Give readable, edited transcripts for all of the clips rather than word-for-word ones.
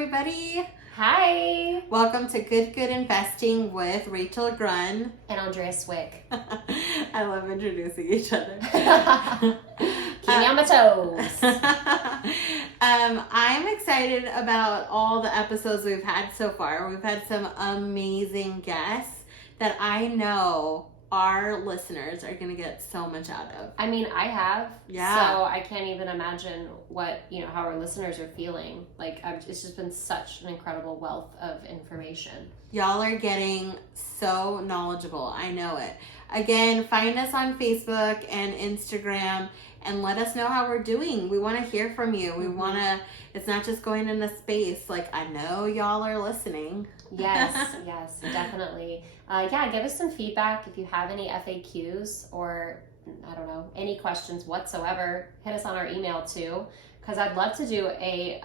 everybody. Hi. Welcome to GoodGood Investing with Rachel Grunn And Andrea Cwik. I love introducing each other. Keep me on my toes. I'm excited about all the episodes we've had so far. We've had some amazing guests that I know our listeners are going to get so much out of. I mean, I have. Yeah. So I can't even imagine how our listeners are feeling. It's just been such an incredible wealth of information. Y'all are getting so knowledgeable. I know it. Again, find us on Facebook and Instagram and let us know how we're doing. We want to hear from you. We want to, it's not just going into space. Like, I know y'all are listening. Yes, definitely. Give us some feedback if you have any FAQs or, I don't know, any questions whatsoever. Hit us on our email too, because I'd love to do a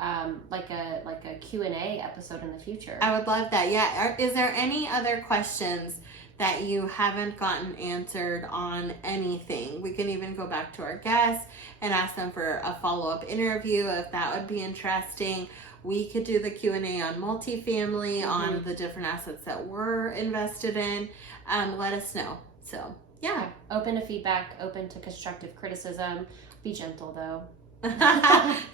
Q&A episode in the future. I would love that. Yeah. Is there any other questions that you haven't gotten answered on anything? We can even go back to our guests and ask them for a follow-up interview if that would be interesting. We could do the Q&A on multifamily, on the different assets that we're invested in. Let us know. So, yeah. Open to feedback, open to constructive criticism. Be gentle, though.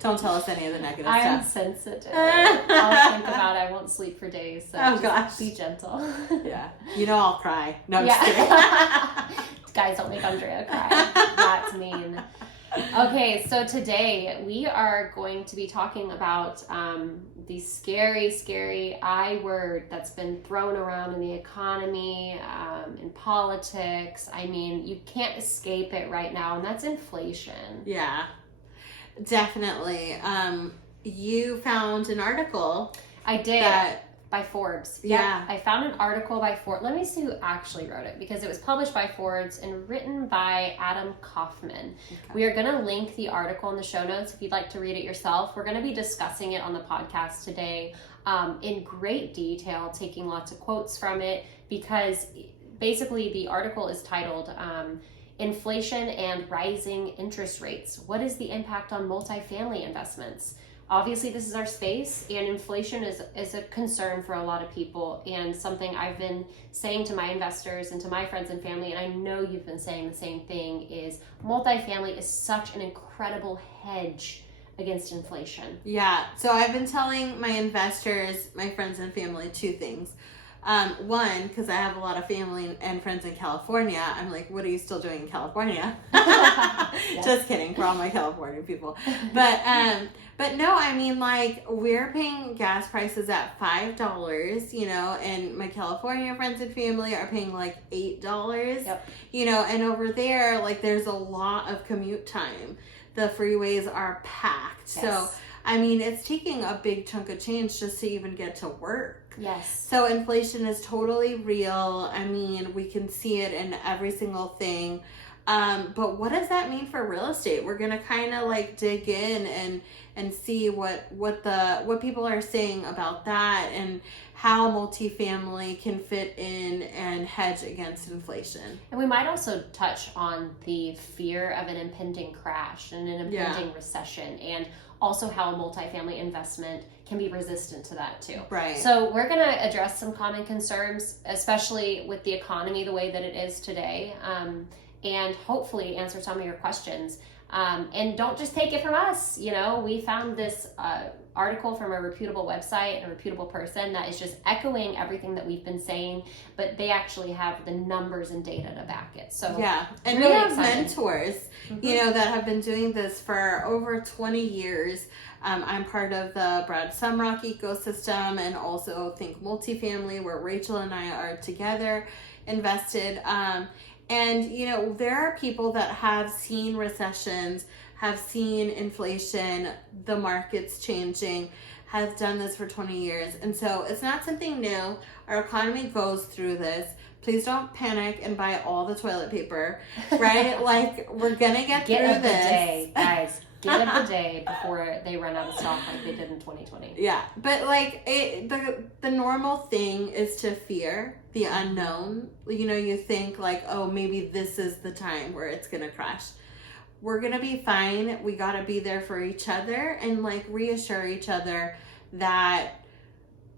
Don't tell us any of the negative I am stuff. sensitive. I'll think about it. I won't sleep for days. So gosh. Be gentle. Yeah. I'll cry. No, I'm just kidding. Guys, don't make Andrea cry. That's mean. Okay, so today we are going to be talking about the scary I word that's been thrown around in the economy, in politics. I mean, you can't escape it right now, and that's inflation. Yeah, definitely. You found an article. I did. By Forbes. Yeah. I found an article by Forbes. Let me see who actually wrote it, because it was published by Forbes and written by Adam Kaufman. Okay. We are going to link the article in the show notes if you'd like to read it yourself. We're going to be discussing it on the podcast today in great detail, taking lots of quotes from it, because basically the article is titled Inflation and Rising Interest Rates. What is the impact on multifamily investments? Obviously, this is our space, and inflation is a concern for a lot of people, and something I've been saying to my investors and to my friends and family, and I know you've been saying the same thing, is multifamily is such an incredible hedge against inflation. Yeah, so I've been telling my investors, my friends and family, two things. One, because I have a lot of family and friends in California, I'm like, what are you still doing in California? Yes. Just kidding, for all my California people. But no, I mean, like, we're paying gas prices at $5, and my California friends and family are paying like $8, yep. And over there, like, there's a lot of commute time. The freeways are packed. Yes. So, I mean, it's taking a big chunk of change just to even get to work. Yes. So inflation is totally real. I mean, we can see it in every single thing. But what does that mean for real estate? We're going to kind of like dig in and see what people are saying about that and how multifamily can fit in and hedge against inflation. And we might also touch on the fear of an impending crash and an impending recession, and also how a multifamily investment can be resistant to that too. Right. So we're going to address some common concerns, especially with the economy the way that it is today, and hopefully answer some of your questions. And don't just take it from us. We found this article from a reputable website and a reputable person that is just echoing everything that we've been saying, but they actually have the numbers and data to back it. So yeah, and really we have excited. mentors, that have been doing this for over 20 years. I'm part of the Brad Sumrock ecosystem, and also Think Multifamily, where Rachel and I are together invested. And, there are people that have seen recessions, have seen inflation, the markets changing, have done this for 20 years. And so it's not something new. Our economy goes through this. Please don't panic and buy all the toilet paper, right? Like, we're going to get through this. Get of the day, guys. Get of the day before they run out of stock like they did in 2020. Yeah, but like the normal thing is to fear the unknown. You think like, oh, maybe this is the time where it's gonna crash. We're gonna be fine. We gotta be there for each other and like reassure each other that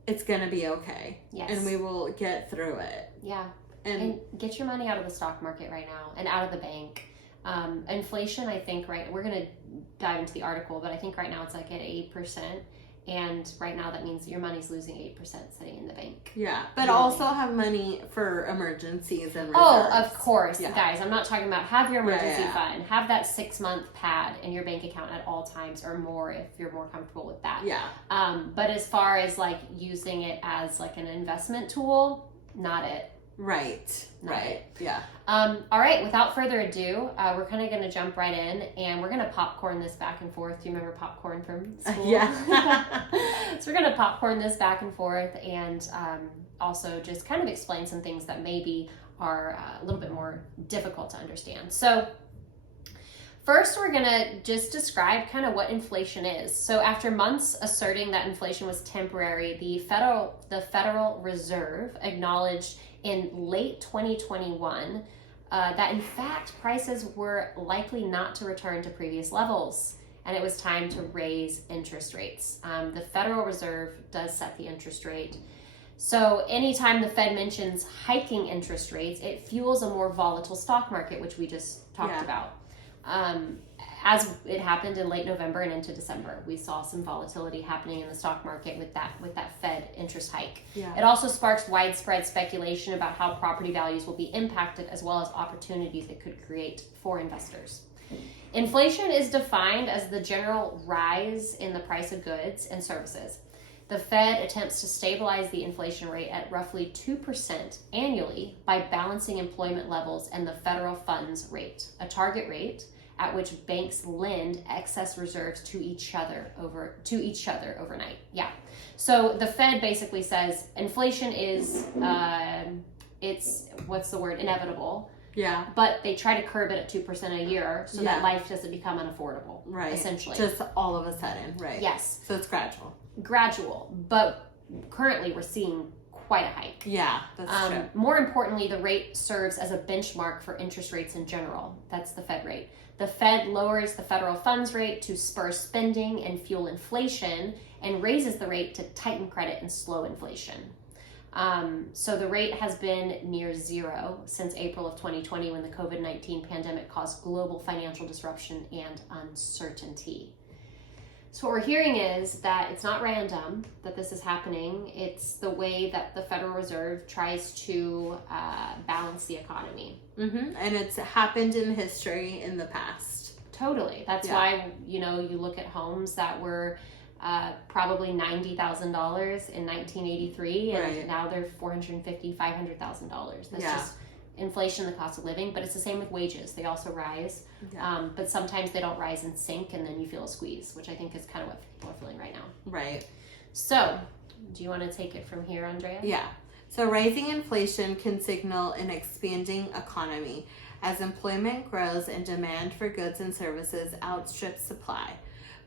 it's going to be okay. Yes. And we will get through it. Yeah. And get your money out of the stock market right now and out of the bank. Inflation, I think, right, we're going to dive into the article, but I think right now it's like at 8%. And right now that means your money's losing 8% sitting in the bank. Yeah, but also have money for emergencies and reserves. Oh, of course. Yeah. Guys, I'm not talking about have your emergency fund. Have that 6-month pad in your bank account at all times or more if you're more comfortable with that. Yeah. But as far as like using it as like an investment tool, not it. Right. Right. Yeah. All right. Without further ado, we're kind of going to jump right in, and we're going to popcorn this back and forth. Do you remember popcorn from school? Yeah. So we're going to popcorn this back and forth, and also just kind of explain some things that maybe are a little bit more difficult to understand. So first, we're going to just describe kind of what inflation is. So after months asserting that inflation was temporary, the Federal Reserve acknowledged in late 2021 that in fact prices were likely not to return to previous levels, and it was time to raise interest rates. The Federal Reserve does set the interest rate. So anytime the Fed mentions hiking interest rates, it fuels a more volatile stock market, which we just talked about. As it happened in late November and into December, we saw some volatility happening in the stock market with that Fed interest hike. Yeah. It also sparks widespread speculation about how property values will be impacted, as well as opportunities it could create for investors. Inflation is defined as the general rise in the price of goods and services. The Fed attempts to stabilize the inflation rate at roughly 2% annually by balancing employment levels and the federal funds rate, a target rate at which banks lend excess reserves to each other overnight. Yeah. So the Fed basically says inflation is it's inevitable. Yeah. But they try to curb it at 2% a year so that life doesn't become unaffordable. Right. Essentially. Just all of a sudden, right? Yes. So it's gradual. But currently we're seeing quite a hike. Yeah, that's true. More importantly, the rate serves as a benchmark for interest rates in general. That's the Fed rate. The Fed lowers the federal funds rate to spur spending and fuel inflation, and raises the rate to tighten credit and slow inflation. So the rate has been near zero since April of 2020, when the COVID-19 pandemic caused global financial disruption and uncertainty. So what we're hearing is that it's not random that this is happening. It's the way that the Federal Reserve tries to balance the economy. Mm-hmm. And it's happened in history in the past. Totally. That's why, you look at homes that were probably $90,000 in 1983, and now they're $450,000, $500,000. That's just inflation, the cost of living. But it's the same with wages. They also rise. Yeah. But sometimes they don't rise in sync, and then you feel a squeeze, which I think is kind of what people are feeling right now. Right. So, do you want to take it from here, Andrea? Yeah. So rising inflation can signal an expanding economy as employment grows and demand for goods and services outstrips supply.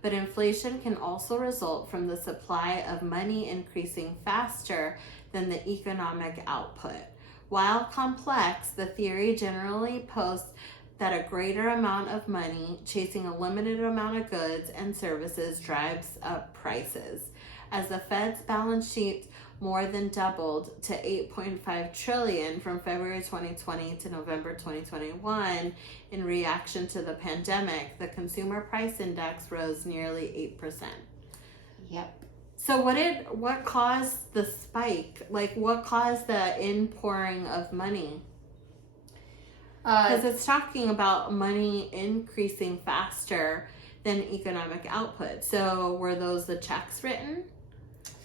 But inflation can also result from the supply of money increasing faster than the economic output. While complex, the theory generally posts that a greater amount of money chasing a limited amount of goods and services drives up prices. As the Fed's balance sheet more than doubled to $8.5 trillion from February 2020 to November 2021 in reaction to the pandemic, the consumer price index rose nearly 8%. Yep. So what caused the spike? Like, what caused the inpouring of money? Because it's talking about money increasing faster than economic output. So were those the checks written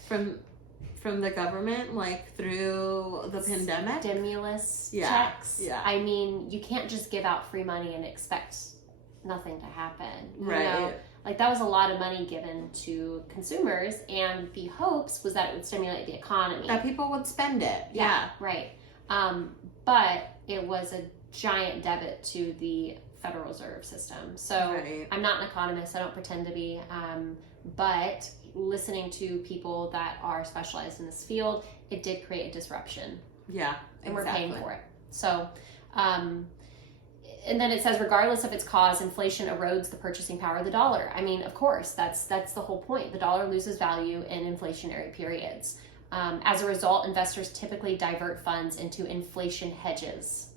from the government, like through the pandemic? Stimulus checks. Yeah. I mean, you can't just give out free money and expect nothing to happen. Right. Like, that was a lot of money given to consumers, and the hopes was that it would stimulate the economy. That people would spend it. Yeah. Right. But it was a giant debit to the Federal Reserve System. So I'm not an economist. I don't pretend to be. But listening to people that are specialized in this field, it did create a disruption. Yeah, and we're paying for it. So And then it says, regardless of its cause, inflation erodes the purchasing power of the dollar. I mean, of course, that's the whole point. The dollar loses value in inflationary periods. As a result, investors typically divert funds into inflation hedges,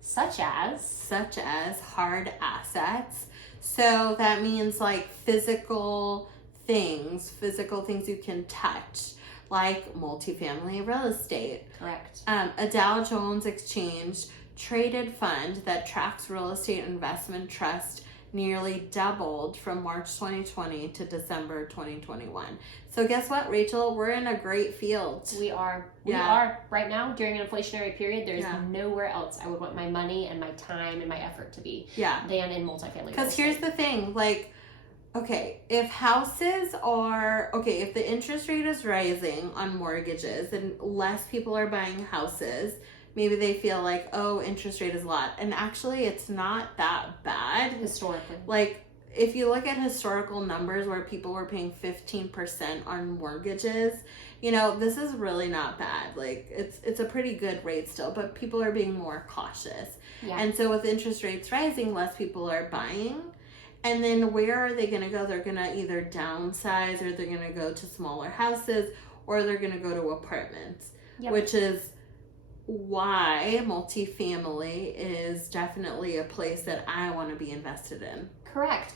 such as hard assets. So that means like physical things you can touch, like multifamily real estate. Correct. A Dow Jones Exchange traded fund that tracks real estate investment trust nearly doubled from March 2020 to December 2021. So guess what, Rachel? We're in a great field. We are. Right now, during an inflationary period, there's nowhere else I would want my money and my time and my effort to be than in multifamily real estate. Because here's the thing, like, okay, if the interest rate is rising on mortgages and less people are buying houses, maybe they feel like, oh, interest rate is a lot. And actually, it's not that bad. Historically. Like, if you look at historical numbers where people were paying 15% on mortgages, this is really not bad. Like, it's a pretty good rate still, but people are being more cautious. Yeah. And so with interest rates rising, less people are buying. And then where are they going to go? They're going to either downsize, or they're going to go to smaller houses, or they're going to go to apartments, which is why multifamily is definitely a place that I want to be invested in. Correct.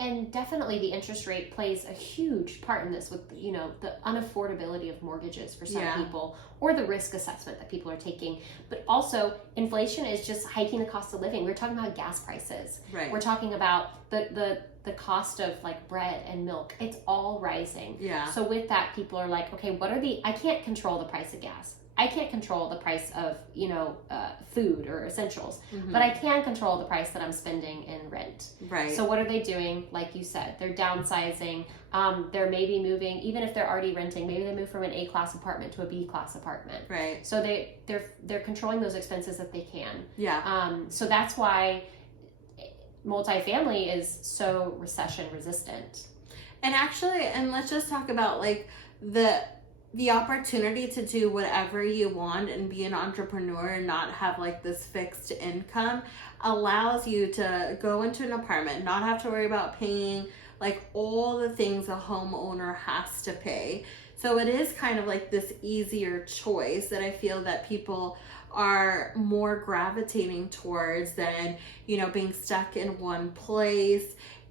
And definitely the interest rate plays a huge part in this with, the unaffordability of mortgages for some people, or the risk assessment that people are taking. But also, inflation is just hiking the cost of living. We're talking about gas prices. Right. We're talking about the cost of like bread and milk. It's all rising. Yeah. So with that, people are like, okay, I can't control the price of gas. I can't control the price of, food or essentials, but I can control the price that I'm spending in rent. Right. So what are they doing? Like you said, they're downsizing. They're maybe moving, even if they're already renting, maybe they move from an A-class apartment to a B-class apartment. Right. So they're controlling those expenses that they can. Yeah. So that's why multifamily is so recession resistant. And actually, let's just talk about like the opportunity to do whatever you want and be an entrepreneur and not have like this fixed income allows you to go into an apartment, not have to worry about paying like all the things a homeowner has to pay. So it is kind of like this easier choice that I feel that people are more gravitating towards than, being stuck in one place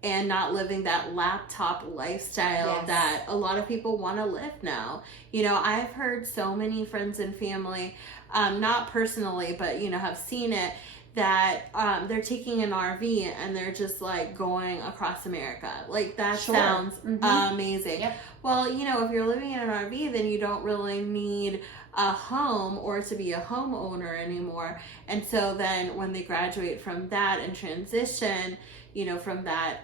and not living that laptop lifestyle that a lot of people want to live now. I've heard so many friends and family, not personally, but, have seen it, that they're taking an RV and they're just like going across America. Like that sounds amazing. Yep. Well, if you're living in an RV, then you don't really need a home or to be a homeowner anymore. And so then when they graduate from that and transition, from that,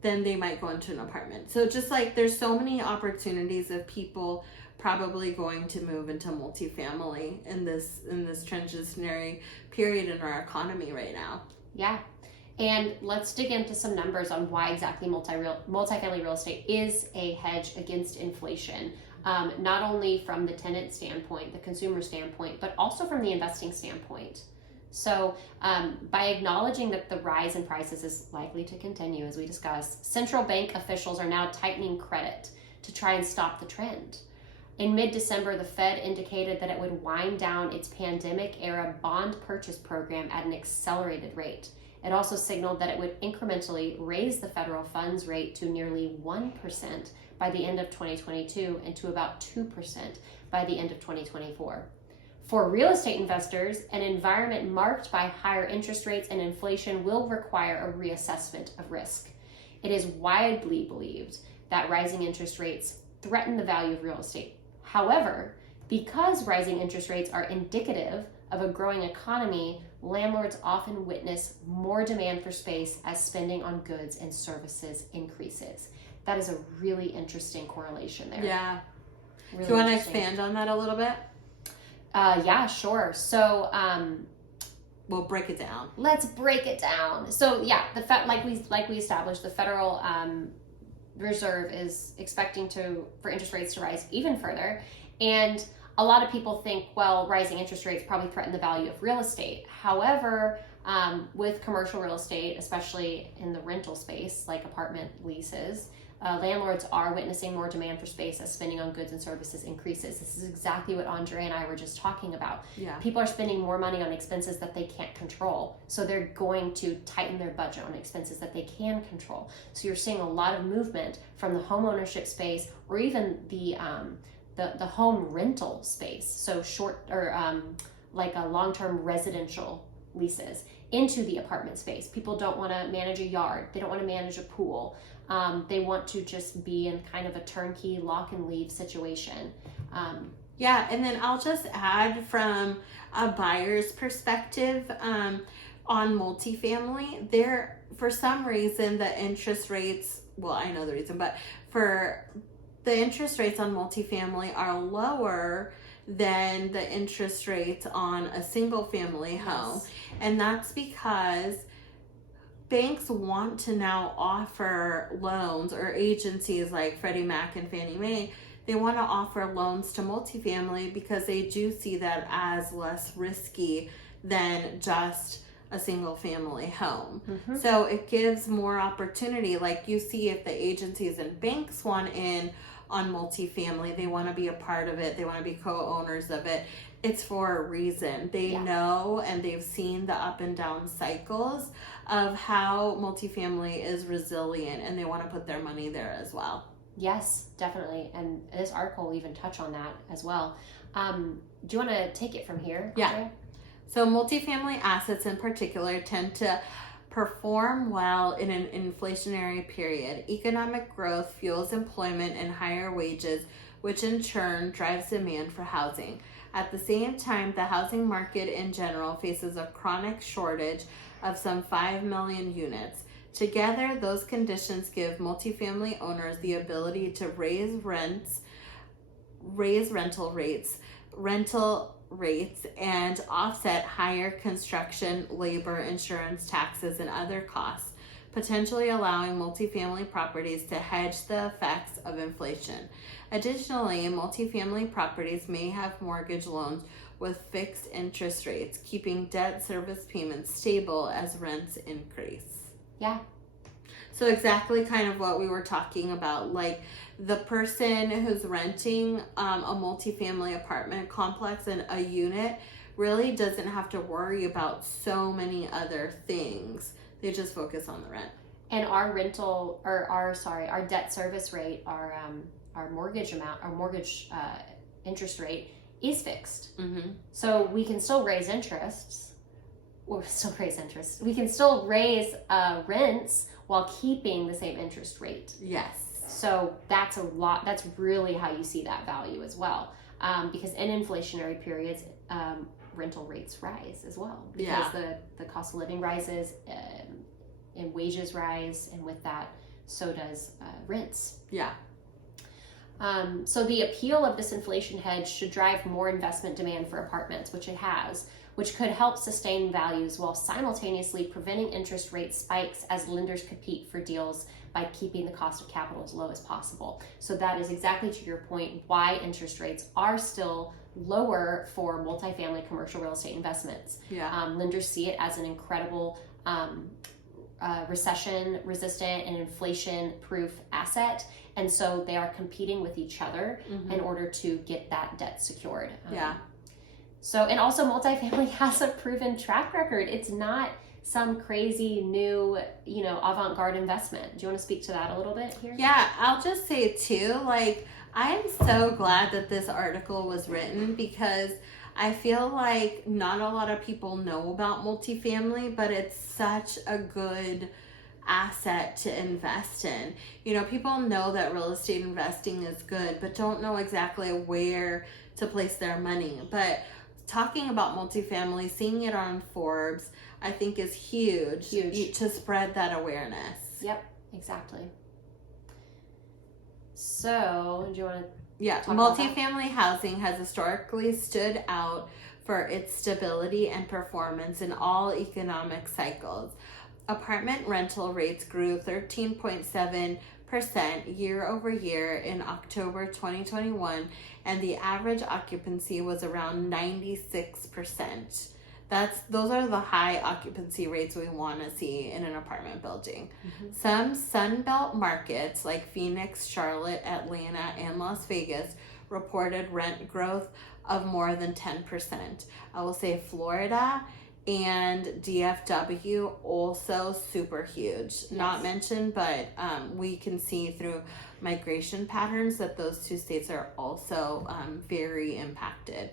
then they might go into an apartment. So just like there's so many opportunities of people probably going to move into multifamily in this transitionary period in our economy right now. Yeah. And let's dig into some numbers on why exactly multifamily real estate is a hedge against inflation. Not only from the tenant standpoint, the consumer standpoint, but also from the investing standpoint. So by acknowledging that the rise in prices is likely to continue, as we discussed, central bank officials are now tightening credit to try and stop the trend. In mid-December, the Fed indicated that it would wind down its pandemic-era bond purchase program at an accelerated rate. It also signaled that it would incrementally raise the federal funds rate to nearly 1% by the end of 2022 and to about 2% by the end of 2024. For real estate investors, an environment marked by higher interest rates and inflation will require a reassessment of risk. It is widely believed that rising interest rates threaten the value of real estate. However, because rising interest rates are indicative of a growing economy, landlords often witness more demand for space as spending on goods and services increases. That is a really interesting correlation there. Yeah. Really Do you want to expand on that a little bit? Yeah, sure. So, we'll break it down. Let's break it down. So, yeah, like we established, the Federal Reserve is expecting for interest rates to rise even further, and a lot of people think, well, rising interest rates probably threaten the value of real estate. However, With commercial real estate, especially in the rental space, like apartment leases, landlords are witnessing more demand for space as spending on goods and services increases. This is exactly what Andrea and I were just talking about. Yeah. People are spending more money on expenses that they can't control. So they're going to tighten their budget on expenses that they can control. So you're seeing a lot of movement from the home ownership space, or even the home rental space. So short or like a long-term residential leases into the apartment space. People don't want to manage a yard. They don't want to manage a pool. They want to just be in kind of a turnkey lock and leave situation. Yeah, and then I'll just add from a buyer's perspective on multifamily, there, for some reason, the interest rates, well, I know the reason, but for the interest rates on multifamily are lower than the interest rates on a single family home. Yes. And that's because banks want to now offer loans, or agencies like Freddie Mac and Fannie Mae, they want to offer loans to multifamily because they do see that as less risky than just a single family home. Mm-hmm. So it gives more opportunity. Like you see, if the agencies and banks want in on multifamily, they want to be a part of it, they want to be co-owners of it. It's for a reason. They know, and they've seen the up and down cycles of how multifamily is resilient, and they want to put their money there as well. Yes, definitely. And this article will even touch on that as well. Do you want to take it from here, Yeah. Andrea? So multifamily assets in particular tend to perform well in an inflationary period. Economic growth fuels employment and higher wages, which in turn drives demand for housing. At the same time, the housing market in general faces a chronic shortage of some 5 million units. Together, those conditions give multifamily owners the ability to raise rental rates, and offset higher construction, labor, insurance, taxes, and other costs, potentially allowing multifamily properties to hedge the effects of inflation. Additionally, multifamily properties may have mortgage loans with fixed interest rates, keeping debt service payments stable as rents increase. Yeah. So exactly kind of what we were talking about, like the person who's renting a multifamily apartment complex and a unit really doesn't have to worry about so many other things. They just focus on the rent. And our our debt service rate, our mortgage amount, our mortgage interest rate is fixed. Mm-hmm. So we can still raise interests. We can still raise rents while keeping the same interest rate. Yes. So that's a lot. That's really how you see that value as well. Because in inflationary periods, rental rates rise as well. Because the cost of living rises, and wages rise, and with that, so does rents. Yeah. So the appeal of this inflation hedge should drive more investment demand for apartments, which it has, which could help sustain values while simultaneously preventing interest rate spikes as lenders compete for deals by keeping the cost of capital as low as possible. So that is exactly to your point why interest rates are still lower for multifamily commercial real estate investments. Yeah. Lenders see it as an incredible recession resistant and inflation proof asset, and so they are competing with each other in order to get that debt secured. So, and also multifamily has a proven track record. It's not some crazy new, avant-garde investment. Do you want to speak to that a little bit here? Yeah, I'll just say too, like, I'm so glad that this article was written, because I feel like not a lot of people know about multifamily, but it's such a good asset to invest in. People know that real estate investing is good, but don't know exactly where to place their money. But talking about multifamily, seeing it on Forbes, I think is huge. To spread that awareness. Yep, exactly. So, do you want to multifamily housing has historically stood out for its stability and performance in all economic cycles. Apartment rental rates grew 13.7% year over year in October 2021, and the average occupancy was around 96%. Those are the high occupancy rates we want to see in an apartment building. Mm-hmm. Some Sunbelt markets like Phoenix, Charlotte, Atlanta, and Las Vegas reported rent growth of more than 10%. I will say Florida and DFW also super huge. Yes. Not mentioned, but we can see through migration patterns that those two states are also very impacted.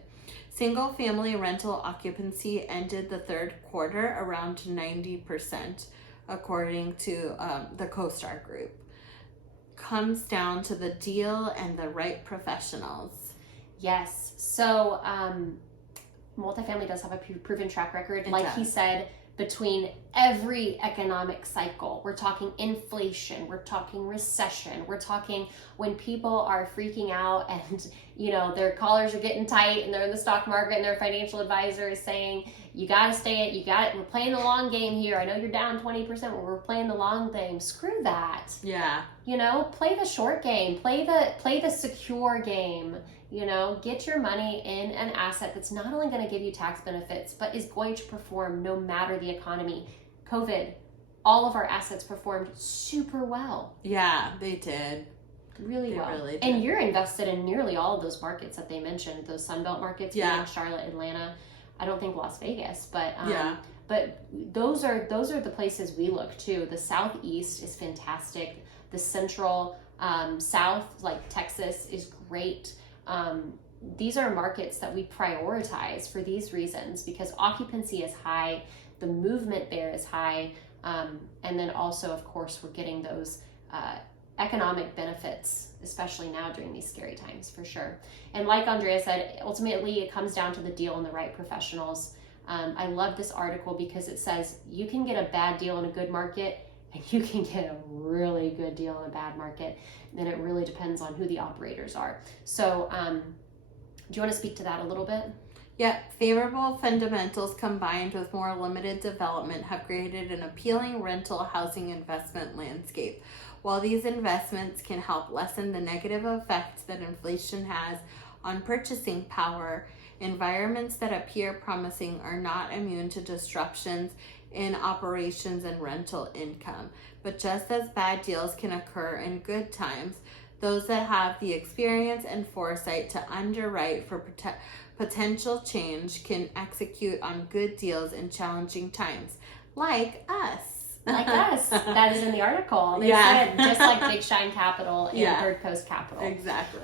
Single family rental occupancy ended the third quarter around 90%, according to the CoStar Group. Comes down to the deal and the right professionals. Yes. So multifamily does have a proven track record. He said, between every economic cycle, we're talking inflation, we're talking recession, we're talking when people are freaking out and, you know, their collars are getting tight and they're in the stock market and their financial advisor is saying, you got to stay it, we're playing the long game here. I know you're down 20%, but we're playing the long game. Screw that. Yeah. You know, play the short game, play the secure game. You know, get your money in an asset that's not only going to give you tax benefits, but is going to perform no matter the economy. COVID, all of our assets performed super well. Yeah, they did. Really well. Really did. And you're invested in nearly all of those markets that they mentioned, those Sunbelt markets, Phoenix, Charlotte, Atlanta. I don't think Las Vegas, but but those are the places we look to. The Southeast is fantastic. The Central South, like Texas, is great. These are markets that we prioritize for these reasons, because occupancy is high, the movement there is high, and then also, of course, we're getting those economic benefits, especially now during these scary times, for sure. And like Andrea said, ultimately it comes down to the deal and the right professionals. I love this article because it says you can get a bad deal in a good market and you can get a really good deal in a bad market. Then it really depends on who the operators are. So do you want to speak to that a little bit? Yeah, favorable fundamentals combined with more limited development have created an appealing rental housing investment landscape. While these investments can help lessen the negative effects that inflation has on purchasing power, environments that appear promising are not immune to disruptions in operations and rental income. But just as bad deals can occur in good times, those that have the experience and foresight to underwrite for potential change can execute on good deals in challenging times, like us. Like us. That is in the article. They said just like Big Shine Capital and Third Coast Capital. Exactly.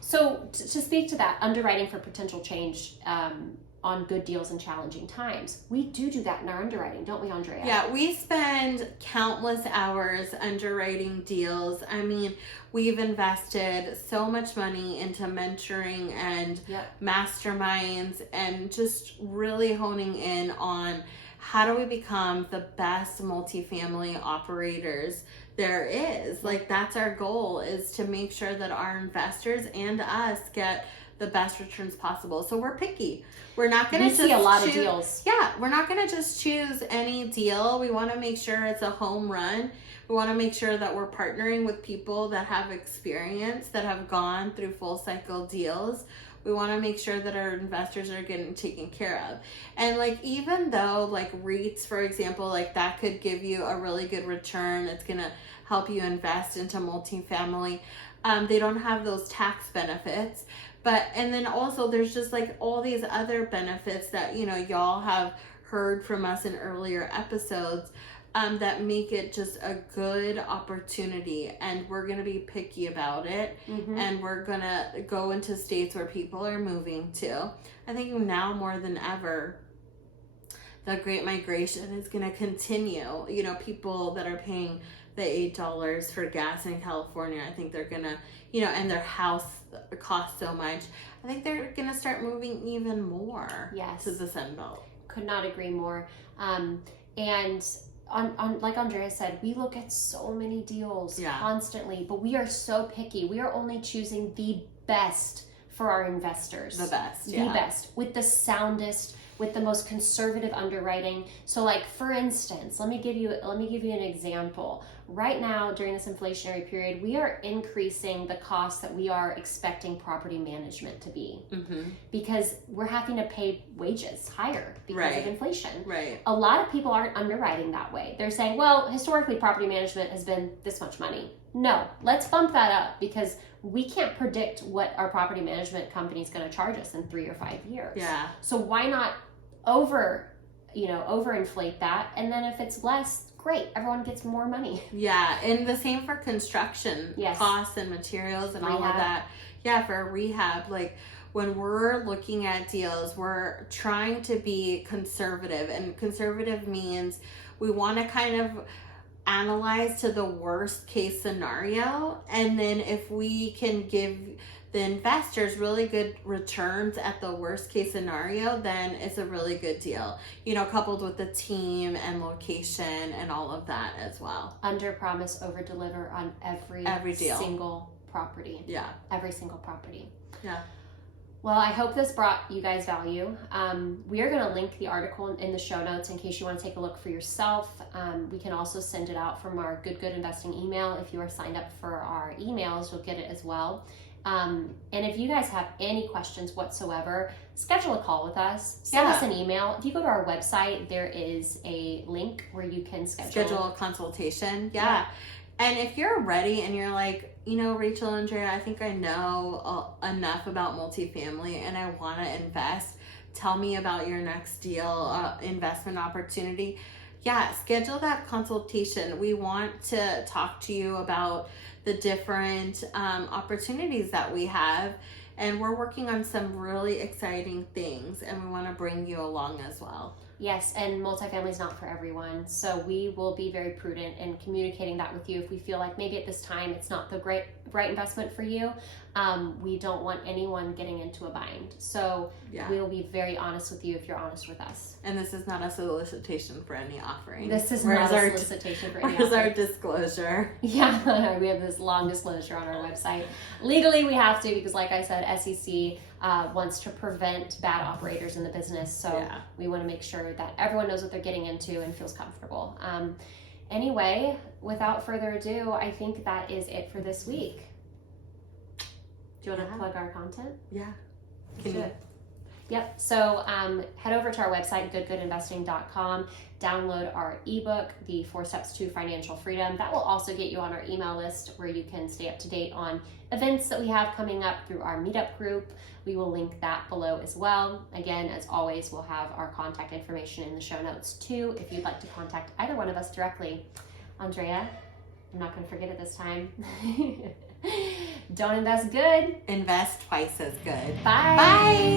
So to speak to that, underwriting for potential change on good deals in challenging times, we do that in our underwriting, don't we, Andrea? Yeah, we spend countless hours underwriting deals. I mean, we've invested so much money into mentoring and masterminds and just really honing in on how do we become the best multifamily operators there is. Like, that's our goal, is to make sure that our investors and us get the best returns possible. So we're picky. We're not going to just see a lot of deals. Yeah, we're not going to just choose any deal. We want to make sure it's a home run. We want to make sure that we're partnering with people that have experience, that have gone through full cycle deals. We want to make sure that our investors are getting taken care of. And like, even though like REITs, for example, like that could give you a really good return, it's going to help you invest into multifamily. They don't have those tax benefits. And then also there's just like all these other benefits that, you know, y'all have heard from us in earlier episodes that make it just a good opportunity. And we're going to be picky about it. Mm-hmm. And we're going to go into states where people are moving to. I think now more than ever, the Great Migration is going to continue. You know, people that are paying the $8 for gas in California, I think they're going to, you know, and their house costs so much, I think they're going to start moving even more to the Sun Belt. Could not agree more. And on like Andrea said, we look at so many deals constantly, but we are so picky. We are only choosing the best for our investors. The best, The best, with the soundest, with the most conservative underwriting. So like, for instance, let me give you an example. Right now, during this inflationary period, we are increasing the cost that we are expecting property management to be, because we're having to pay wages higher because of inflation. Right. A lot of people aren't underwriting that way. They're saying, well, historically property management has been this much money. No, let's bump that up, because we can't predict what our property management company is going to charge us in 3 or 5 years. Yeah. So why not overinflate that, and then if it's less, great, everyone gets more money. Yeah, and the same for construction costs and materials and all of that. Yeah, for rehab, like when we're looking at deals, we're trying to be conservative, and conservative means we want to kind of analyze to the worst case scenario, and then if we can give the investors really good returns at the worst case scenario, then it's a really good deal, coupled with the team and location and all of that as well. Under promise, over deliver on every deal. Single property. Yeah. Every single property. Yeah. Well, I hope this brought you guys value. We are going to link the article in the show notes in case you want to take a look for yourself. We can also send it out from our GoodGood Investing email. If you are signed up for our emails, you'll get it as well. And if you guys have any questions whatsoever, schedule a call with us. Send us an email. If you go to our website, there is a link where you can schedule a consultation. Yeah. And if you're ready and you're like, Rachel and Andrea, I think I know enough about multifamily and I want to invest. Tell me about your next deal, investment opportunity. Yeah, schedule that consultation. We want to talk to you about the different opportunities that we have. And we're working on some really exciting things, and we want to bring you along as well. Yes, and multifamily is not for everyone. So we will be very prudent in communicating that with you if we feel like maybe at this time it's not the right investment for you. We don't want anyone getting into a bind. So we'll be very honest with you if you're honest with us. And this is not a solicitation for any offering. This is not a solicitation for any offering. Where's our disclosure? Yeah, we have this long disclosure on our website. Legally, we have to, because like I said, SEC wants to prevent bad operators in the business. So we want to make sure that everyone knows what they're getting into and feels comfortable. Anyway, without further ado, I think that is it for this week. Do you want to plug our content? Yeah. Yep. So head over to our website, goodgoodinvesting.com. Download our ebook, The 4 Steps to Financial Freedom. That will also get you on our email list where you can stay up to date on events that we have coming up through our meetup group. We will link that below as well. Again, as always, we'll have our contact information in the show notes too if you'd like to contact either one of us directly. Andrea, I'm not going to forget it this time. Don't invest good. Invest twice as good. Bye. Bye.